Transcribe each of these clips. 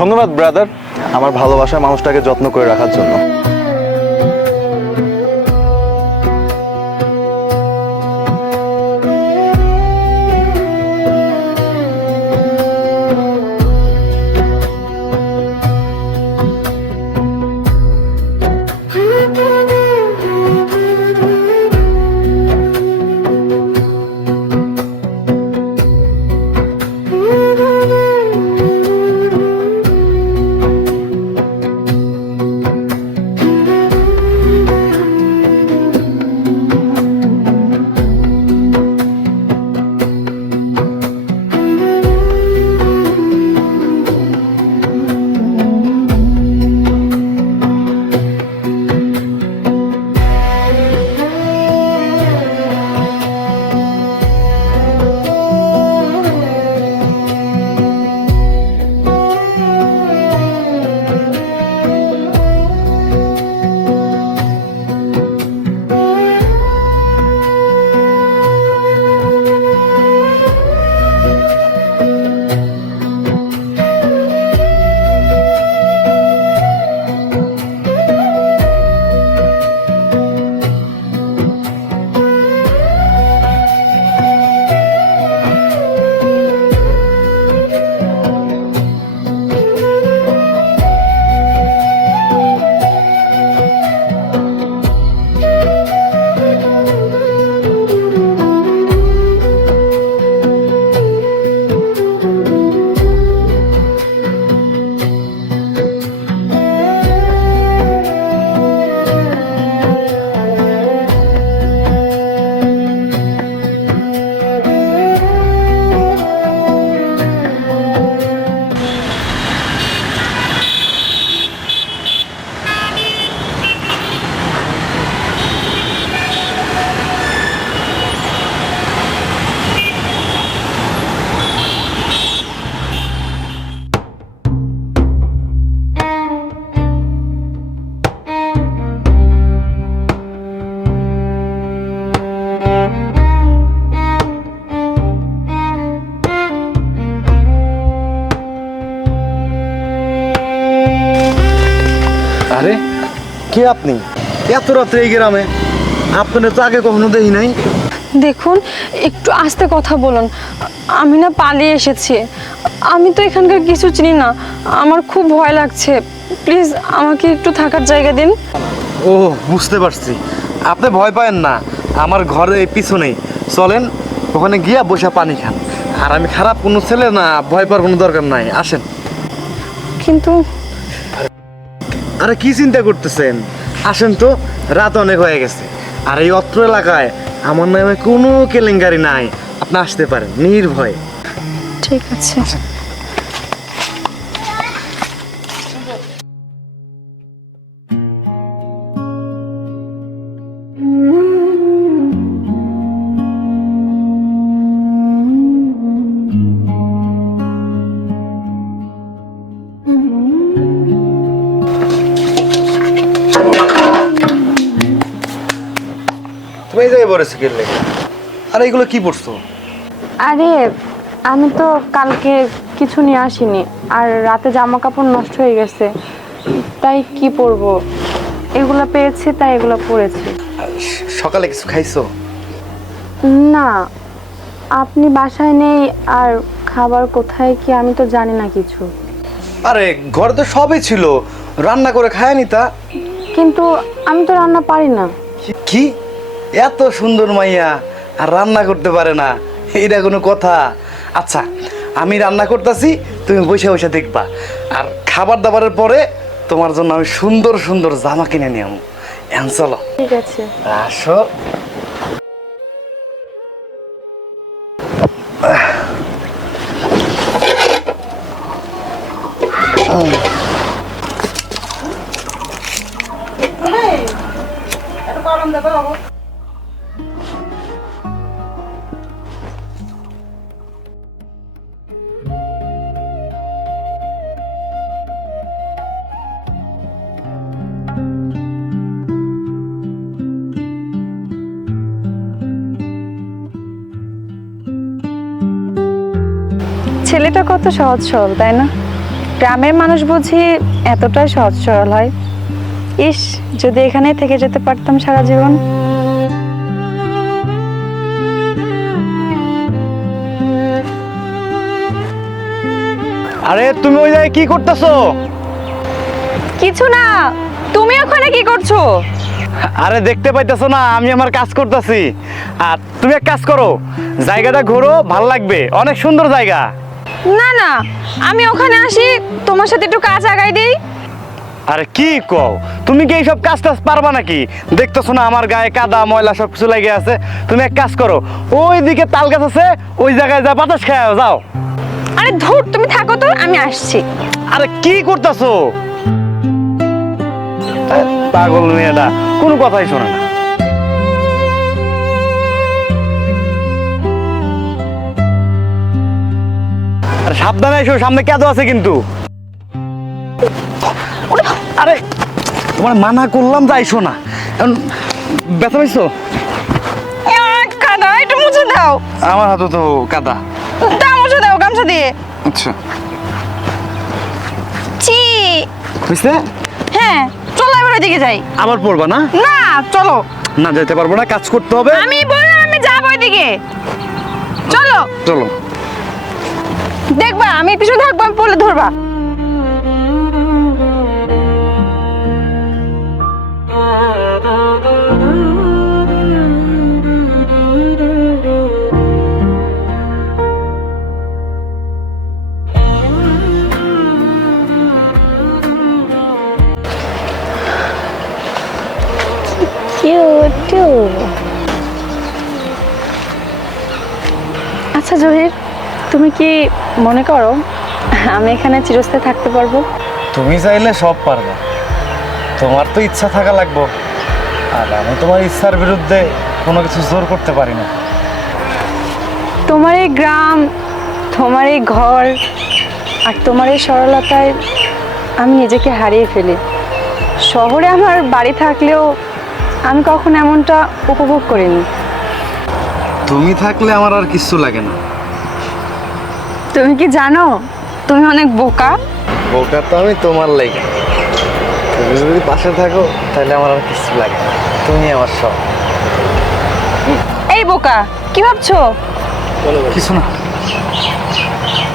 ধন্যবাদ ব্রাদার, আমার ভালোবাসার মানুষটাকে যত্ন করে রাখার জন্য। আরে কে আপনি? এত রাত্রে এই গ্রামে? আপনার তো আগে কখনো দেখি নাই। দেখুন, একটু আস্তে কথা বলুন। আমি না পালিয়ে এসেছি, আমি তো এখানকার কিছু চিনি না, আমার খুব ভয় লাগছে। প্লিজ আমাকে একটু থাকার জায়গা দিন। ও বুঝতে পারছি, আপনি ভয় পায়েন না, আমার ঘরে পিছনেই চলেন, ওখানে গিয়া বসে পানি খান। আর আমি খারাপ কোনো ছেলে না, ভয় পাওয়ার কোনো দরকার নাই, আসেন। কিন্তু আরে কি চিন্তা করতেছেন, আসেন তো, রাত অনেক হয়ে গেছে। আর এই অত্র এলাকায় আমার নামে কোনো কেলেঙ্কারি নাই, আপনি আসতে পারেন নির্ভয়ে। ঠিক আছে। তুমি এই জায়গায় পড়েছো কেলে? আর এইগুলো কি পড়ছো? আরে আমি তো কালকে কিছু নিয়ে আসিনি, আর রাতে জামা কাপড় নষ্ট হয়ে গেছে, তাই কি পরবো, এগুলো পেয়েছি তাই এগুলো পরেছি। সকালে কিছু খাইছো? না, আপনি বাসায় নেই, আর খাবার কোথায় কি আমি তো জানি না কিছু। আরে ঘরে তো সবই ছিল, রান্না করে খায় নিতা। কিন্তু আমি তো রান্না পারি না। কি এত সুন্দর মাইয়া আর রান্না করতে পারে না? এটা কোনো কথা? আচ্ছা আমি রান্না করতেছি, তুমি বসে বসে দেখবা, আর খাবার দাবারের পরে তোমার জন্য আমি সুন্দর সুন্দর জামা কিনে নিয়ে আসবো। এখন চলো। ঠিক আছে। আসো। ছেলেটা কত সহজ সরল, তাই না? গ্রামের মানুষ বুঝি এতটাই সহজ সরল হয়। ইস, যদি এখানেই থেকে যেতে পারতাম সারা জীবন। আরে তুমি ওই জায়গায় কি করতেছো? কিছু না, তুমি ওখানে কি করছো? আরে দেখতে পাইতেছো না আমি আমার কাজ করতেছি। আর তুমি এক কাজ করো, জায়গাটা ঘোরো, ভাল লাগবে, অনেক সুন্দর জায়গা। না না, আমি ওখানে আসি, তোমার সাথে একটু কাজ আগাই দিই। আরে কি কও, তুমি কি এইসব কাজ টাজ পারবা নাকি? দেখতেছো না আমার গায়ে কাদা ময়লা সব কিছু লেগে আছে। তুমি এক কাজ করো, ওই দিকে তাল গাছ আছে, ওই জায়গায় যা বাতাস খায় যাও। আরে ধুর, তুমি থাকো তো, আমি আসছি। আরে কি করতেছো? পাগল মেয়েটা কোনো কথাই শোনে না। আরে সাবধানে এসো, সামনে কেদো আছে কিন্তু। আরে তোমার মানা করলাম যাইছো না, এখন ব্যথা পাইছো? কাদা, একটু মুছে দাও। আমার হাতে তো কাদা। দাও, মুছে দাও গামছা দিয়ে। আচ্ছা চি। বুঝতে? হ্যাঁ, চলো এবার ওইদিকে যাই। আবার পড়বা না? না, চলো। না যেতে পারবো না, কাজ করতে হবে। আমি বললাম আমি যাবো ওইদিকে, চলো। চলো। দেখবা আমি পিছনে থাকবো, আমি পড়লে ধরবা। আচ্ছা জহির, তুমি কি মনে করো আমি এখানে চিরস্থায়ী থাকতে পারবো? তুমি চাইলে সব পারবে, তোমার তো ইচ্ছা থাকা লাগবে। আর আমি তোমার ইচ্ছার বিরুদ্ধে কোনো কিছু জোর করতে পারি না। তোমার এই গ্রাম, তোমার এই ঘর আর তোমার এই সরলতায় আমি নিজেকে হারিয়ে ফেলি। শহরে আমার বাড়ি থাকলেও আমি কখনো এমনটা উপভোগ করিনি। তুমি থাকলে আমার আর কিছু লাগে না। তুমি কি জানো তুমি অনেক বোকা? বোকা তো আমি তোমার লাগে। তুমি যদি পাশে থাকো তাহলে আমার আর কিছু লাগে না, তুমি আমার সব। এই বোকা, কি ভাবছো? কিছু না।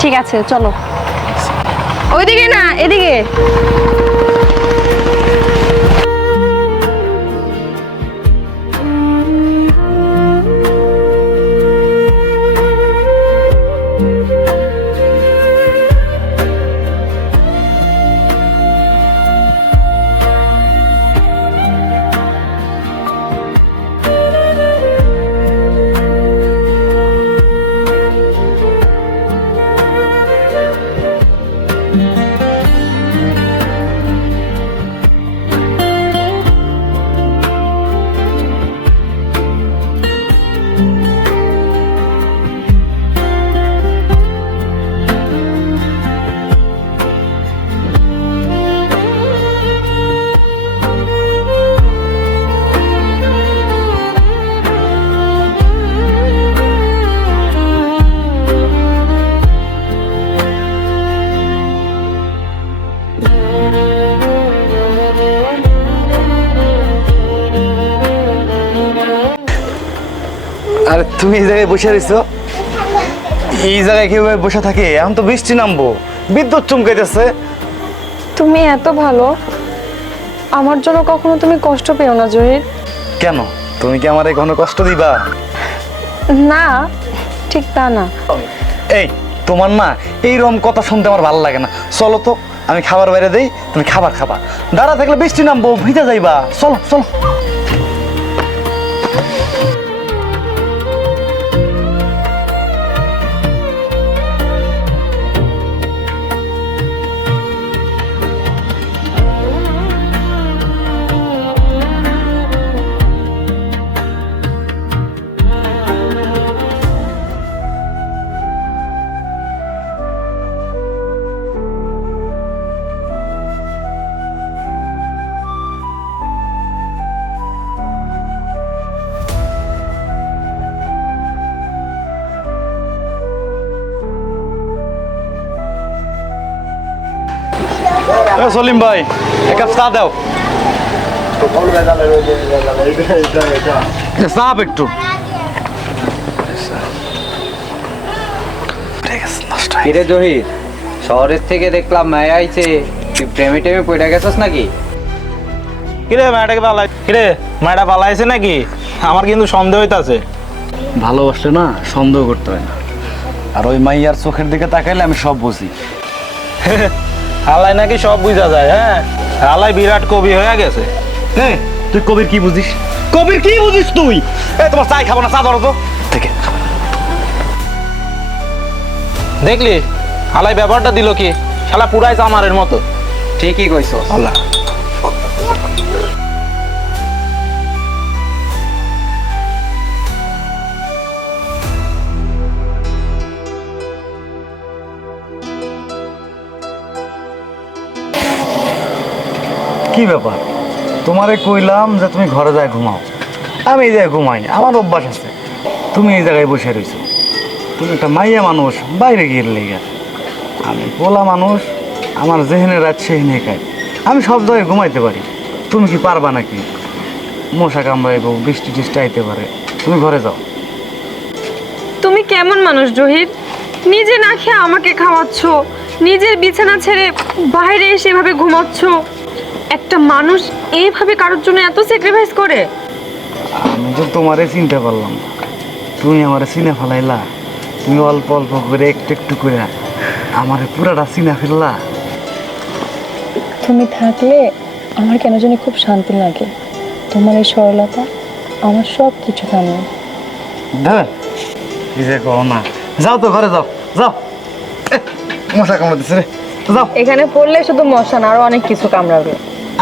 ঠিক আছে, চলো। ওইদিকে না, এদিকে। আর তুমি এই জায়গায় বসে রয়েছো, এই জায়গায় কেউ বসে থাকে? এখন তো বৃষ্টি নামবো, বিদ্যুৎ চমকাইতেছে। তুমি এত ভালো, আমার জন্য কখনো তুমি কষ্ট পেও না জহির। কেন, তুমি কি আমার ঘন কষ্ট দিবা? না, ঠিক তা না। এই তোমার না এইরকম কথা শুনতে আমার ভালো লাগে না। চলো তো, আমি খাবার বাইরে দেই, তুমি খাবার খাবা। দাঁড়া থাকলে বৃষ্টি নামবো, ভিজে যাইবা। চলো চলো। সলিম ভাই এক কাপ চা দাও, চাপ একটু। কিরে জহির, শহরের থেকে দেখলাম মায়া আইছে, তুই প্রেমে টেমে পড়ে গেছিস নাকি? কিরে মায়াটাকে পালাই, কিরে মায়াটা পালাইছে নাকি? আমার কিন্তু সন্দেহ হইতাছে। ভালোবাসলে না সন্দেহ করতে হয় না, আর ওই মাইয়ার চোখের দিকে তাকাইলে আমি সব বুঝি। আলাই নাকি সব বুঝা যায়। হ্যাঁ, আলাই বিরাট কবি হয়ে গেছে। এই, তুই কবির কি বুঝিস? কবির কি বুঝিস তুই? এই তোমার চাই খাবো না, চা ধরো তো থেকে। দেখলি আলাই ব্যাপারটা দিল কি, শালা পুরাই জামারের মতো। ঠিকই কইছো। আল্লাহ কি ব্যাপার? তোমারে কইলাম যে তুমি ঘরে যায় ঘুমাও, আমি এই জায়গায় ঘুমাই, আমার অভ্যাস আছে। তুমি এই জায়গায় বসে রয়েছো। তুমি একটা মাইয়া মানুষ, বাইরে গিয়ে লেগে। আমি পোলা মানুষ, আমার যেহেনে রাত সেহেনে খাই, আমি সব জায়গায় ঘুমাইতে পারি। তুমি কি পারবা নাকি? মশা কামড়াইব, বৃষ্টি টিষ্টি আইতে পারে, তুমি ঘরে যাও। তুমি কেমন মানুষ জহির? নিজে না খেয়ে আমাকে খাওয়াচ্ছ, নিজের বিছানা ছেড়ে বাইরে এসে এভাবে ঘুমাচ্ছ। একটা মানুষ এইভাবে কারোর জন্য এত স্যাক্রিফাইস করে? আমি তো তোমারে চিনতে পারলাম না, তুমি আমারে চিনে ফেলাইলা। তুমি অল্প অল্প করে একটু একটু করে আমারে পুরাটা চিনে ফেললা। তুমি থাকলে আমার কেন জানি খুব শান্তি লাগে। তোমার এই সরলতা আমার সব কিছু থামে। ধর কি যে কও না, যাও তো ঘরে যাও, যাও। মশা কামড়া দিচ্ছে রে, যাও। এখানে পড়লে শুধু মশা না, আরো অনেক কিছু কামড়াবে।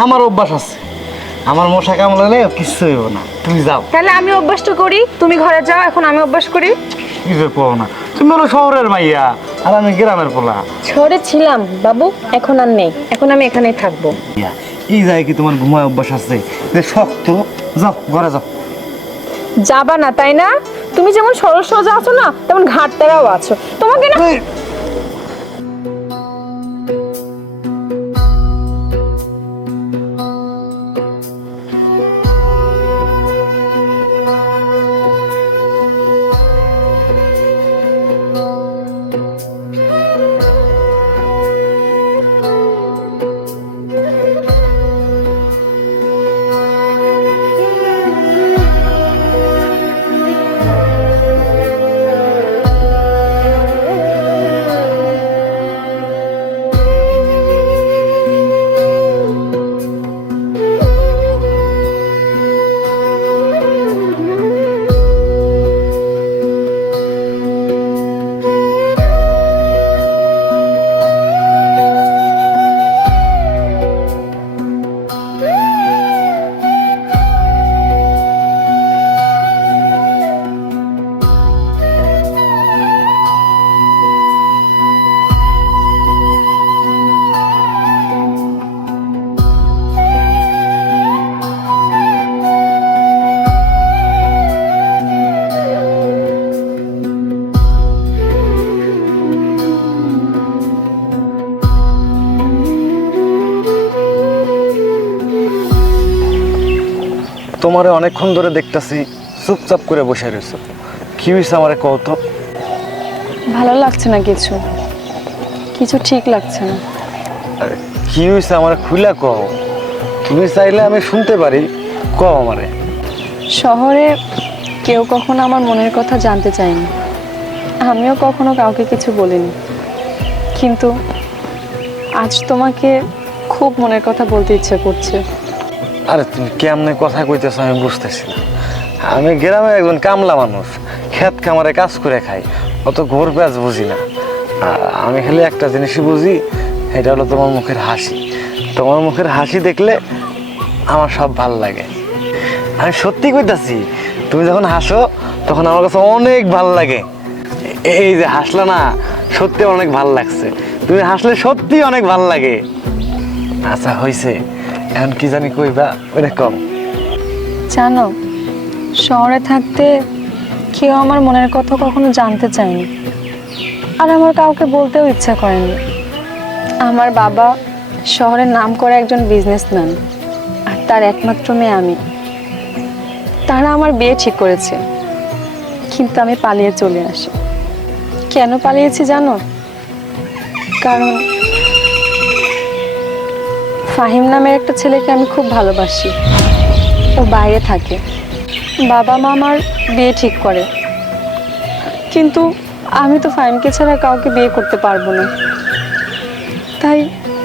আমার অভ্যাস আছে, আমার মশা কামড়ালে কিচ্ছু হইব না, তুমি যাও। তাহলে আমি অভ্যাসটা করি, তুমি ঘরে যাও, এখন আমি অভ্যাস করি। কি যে কও না, তুমি হলো শহরের মাইয়া আর আমি গ্রামের পোলা। শহরে ছিলাম বাবু, এখন আর নেই, এখন আমি এখানেই থাকবো। এই জায়গায় কি তোমার ঘুমায় অভ্যাস আছে যে শক্ত? যাও ঘরে যাও। যাবা না তাই না? তুমি যেমন সরল সোজা আছো না, তেমন ঘাট তেরাও আছো। তোমাকে না এই, তোমারে অনেকক্ষণ ধরে দেখতাছি চুপচাপ করে বসে রয়েছো, কি হয়েছে আমারে কও তো। ভালো লাগছে না, কিছু কিছু ঠিক লাগছে না। আরে, কি হয়েছে আমারে খুলে কও, তুমি চাইলে আমি শুনতে পারি, কও আমারে। শহরে কেউ কখনো আমার মনের কথা জানতে চায়নি, আমিও কখনো কাউকে কিছু বলিনি, কিন্তু আজ তোমাকে খুব মনের কথা বলতে ইচ্ছে করছে। আরে তুমি কেমনে কথা কইতেছো আমি বুঝতেছি না। আমি গ্রামের একজন কামলা মানুষ, ক্ষেত খামারে কাজ করে খাই, অত ঘোর পেঁয়াজ বুঝি না। আমি খালি একটা জিনিসই বুঝি, এটা হলো তোমার মুখের হাসি। তোমার মুখের হাসি দেখলে আমার সব ভাল লাগে। আমি সত্যি কইতাছি, তুমি যখন হাসো তখন আমার কাছে অনেক ভাল লাগে। এই যে হাসলা না, সত্যি অনেক ভাল লাগছে। তুমি হাসলে সত্যি অনেক ভাল লাগে। আচ্ছা হয়েছে, এখন কি জানি কইবা ওইটা কম। জানো, শহরে থাকতে কেউ আমার মনের কথা কখনো জানতে চায়নি, আর আমার কাউকে বলতেও ইচ্ছা করেনি। আমার বাবা শহরের নামকরা একজন বিজনেসম্যান, আর তার একমাত্র মেয়ে আমি। তারা আমার বিয়ে ঠিক করেছে, কিন্তু আমি পালিয়ে চলে আসি। কেন পালিয়েছি জানো? কারণ ফাহিম নামের একটা ছেলেকে আমি খুব ভালোবাসি। ও বাইরে থাকে, বাবা মা আমার বিয়ে ঠিক করে, কিন্তু আমি তো ফাহিমকে ছাড়া কাউকে বিয়ে করতে পারবো না। তাই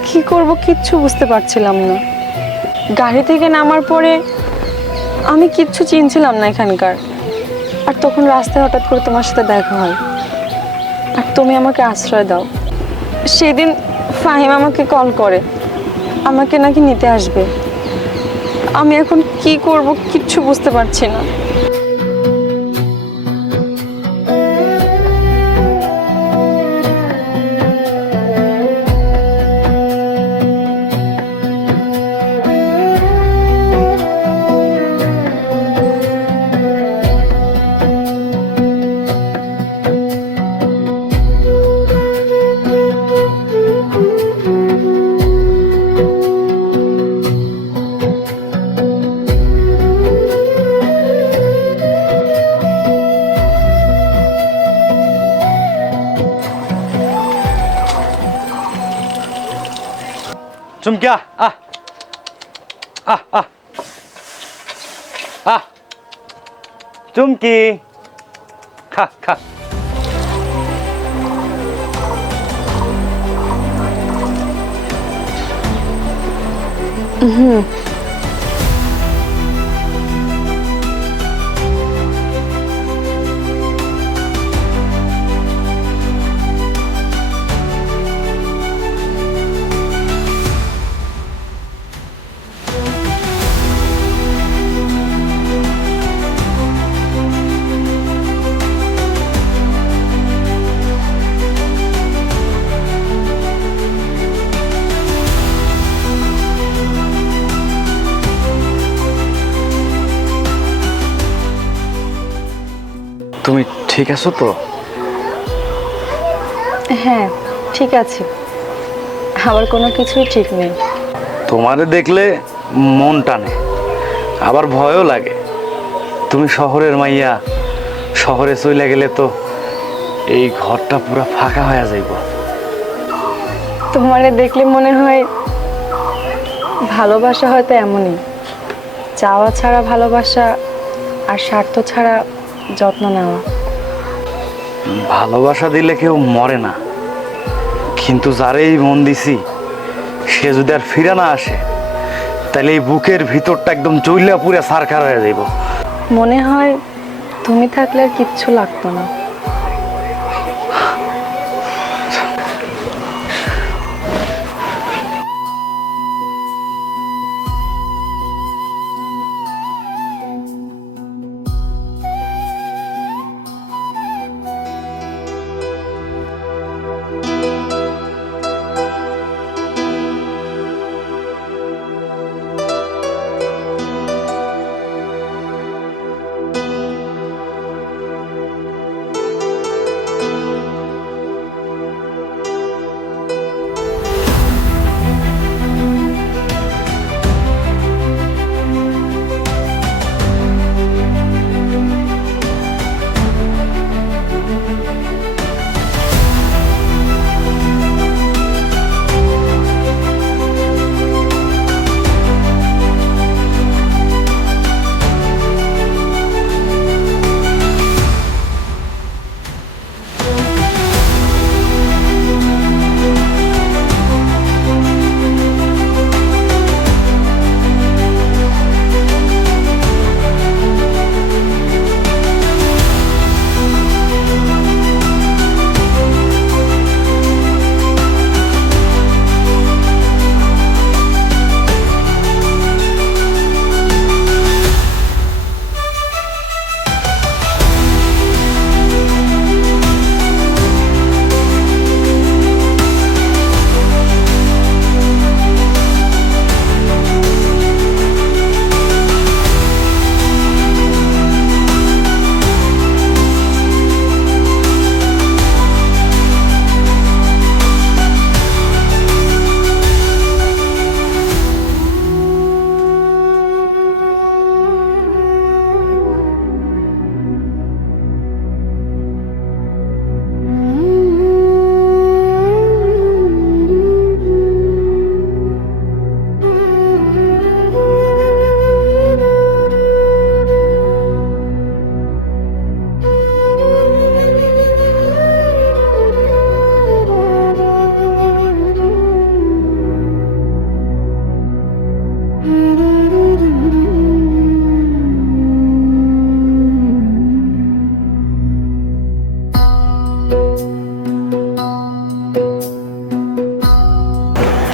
কি করব কিচ্ছু বুঝতে পারছিলাম না। গাড়ি থেকে নামার পরে আমি কিচ্ছু চিনছিলাম না এখানকার। আর তখন রাস্তায় হঠাৎ করে তোমার সাথে দেখা হয়, আর তুমি আমাকে আশ্রয় দাও। সেদিন ফাহিম আমাকে কল করে, আমাকে নাকি নিতে আসবে। আমি এখন কি করব কিচ্ছু বুঝতে পারছি না। চুমকি আহ আহ আহ আহ আহ চুমকি খা খা। তুমি ঠিক আছো তো? হ্যাঁ, ঠিক আছে। আমার কোনো কিছুই ঠিক নেই। তোমারে দেখলে মন টানে, আবার ভয়ও লাগে। তুমি শহরের মাইয়া, শহরে চলে গেলে তো এই ঘরটা পুরো ফাঁকা হয়ে যাইব। তোমারে দেখলে মনে হয় ভালোবাসা হয়তো এমনই, চাওয়া ছাড়া ভালোবাসা আর স্বার্থ ছাড়া যত্ন নেওয়া। ভালোবাসা দিলে কেউ মরে না, কিন্তু যারেই মন দিছি সে যদি আর ফিরে না আসে, তাহলে এই বুকের ভিতরটা একদম চইলা পুরা সারখার হয়ে যাইব। মনে হয় তুমি থাকলে আর কিচ্ছু লাগতো না।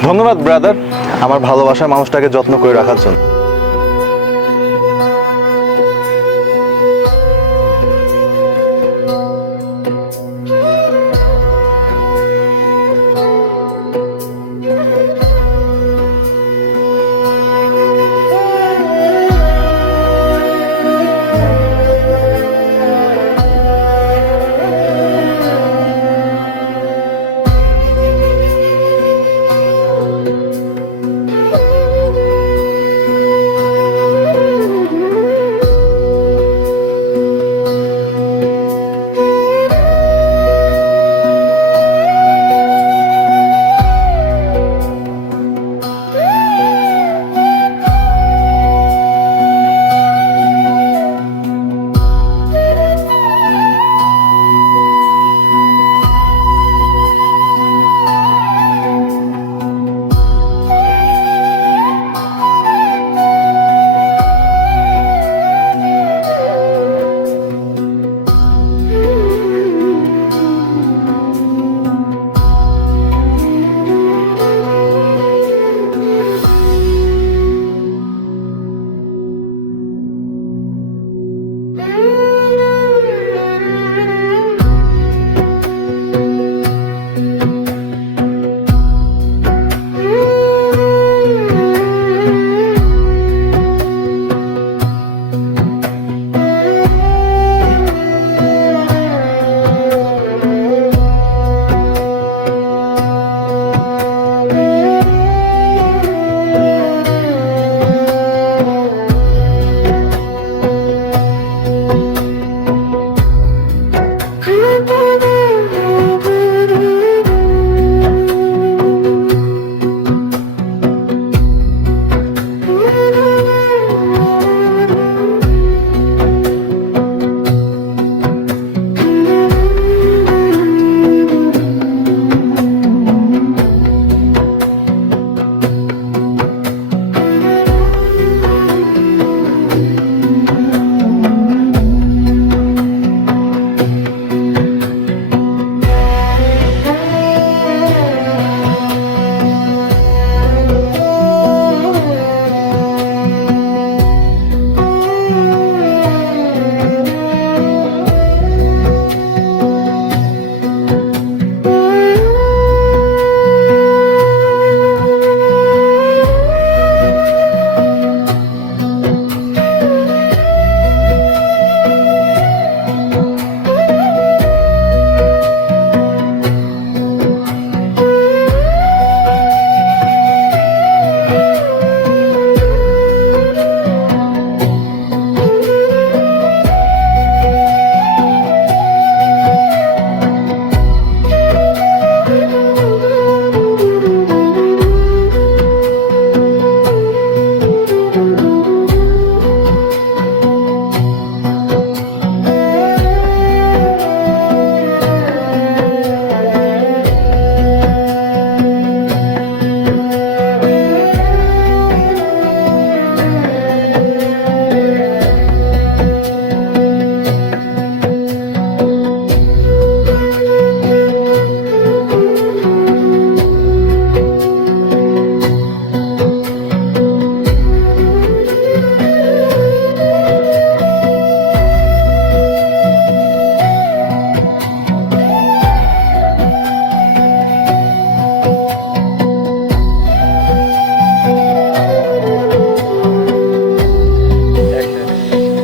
ধন্যবাদ ব্রাদার, আমার ভালোবাসার মানুষটাকে যত্ন করে রাখার জন্য।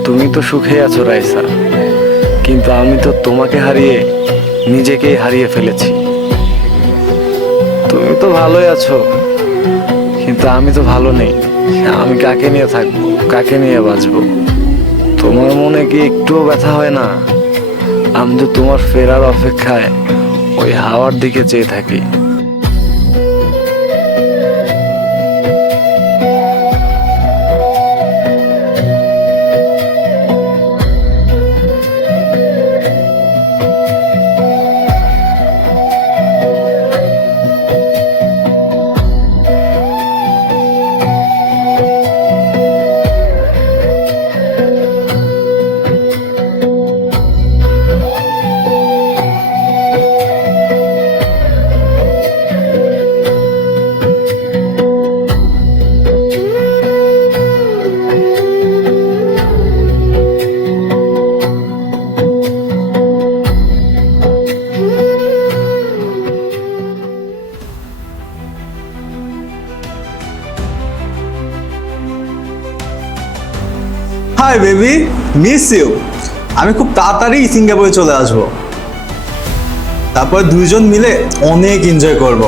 তুমি তো সুখে আছো রাইসা, কিন্তু আমি তো তোমাকে হারিয়ে নিজেকেই হারিয়ে ফেলেছি। তুমি তো ভালোই আছো, কিন্তু আমি তো ভালো নেই। আমি কাকে নিয়ে থাকবো, কাকে নিয়ে বাঁচবো? তোমার মনে কি একটুও ব্যথা হয় না? আমি তো তোমার ফেরার অপেক্ষায় ওই হাওয়ার দিকে চেয়ে থাকি। Hi baby, miss you. আমি খুব তাড়াতাড়ি সিঙ্গাপুরে চলে আসবো, তারপর দুইজন মিলে অনেক এনজয় করব।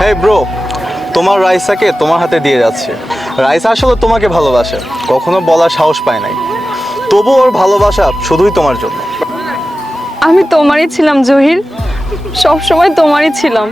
হেই ব্রো, তোমার রাইসাকে তোমার হাতে দিয়ে যাচ্ছে। রাইসা আসলে তোমাকে ভালোবাসে, কখনো বলার সাহস পায় নাই। তবু ওর ভালোবাসা শুধুই তোমার জন্য। আমি তোমারই ছিলাম জহির, সব সময় তোমারই ছিলাম।